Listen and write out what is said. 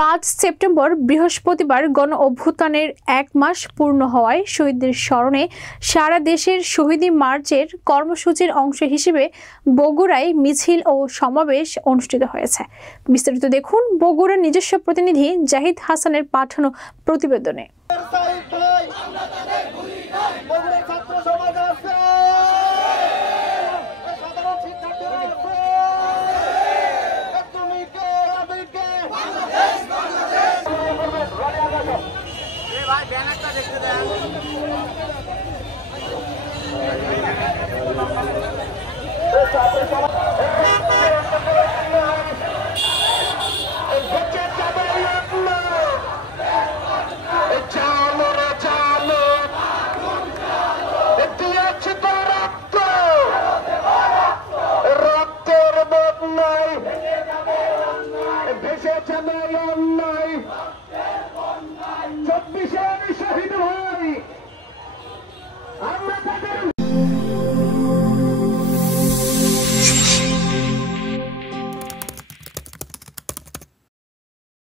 5 September বৃহস্পতিবার গণ অভ্যুত্থানের 1 মাস পূর্ণ হওয়ায় শহীদদের স্মরণে সারা দেশের শহীদি মার্চের কর্মসূচির অংশ হিসেবে বগুড়ায় মিছিল ও সমাবেশ অনুষ্ঠিত হয়েছে। বিস্তারিত দেখুন বগুড়ার নিজস্ব প্রতিনিধি জাহিদ হাসানের পাঠানো প্রতিবেদনে। শহীদ ভাই আমরা তাদের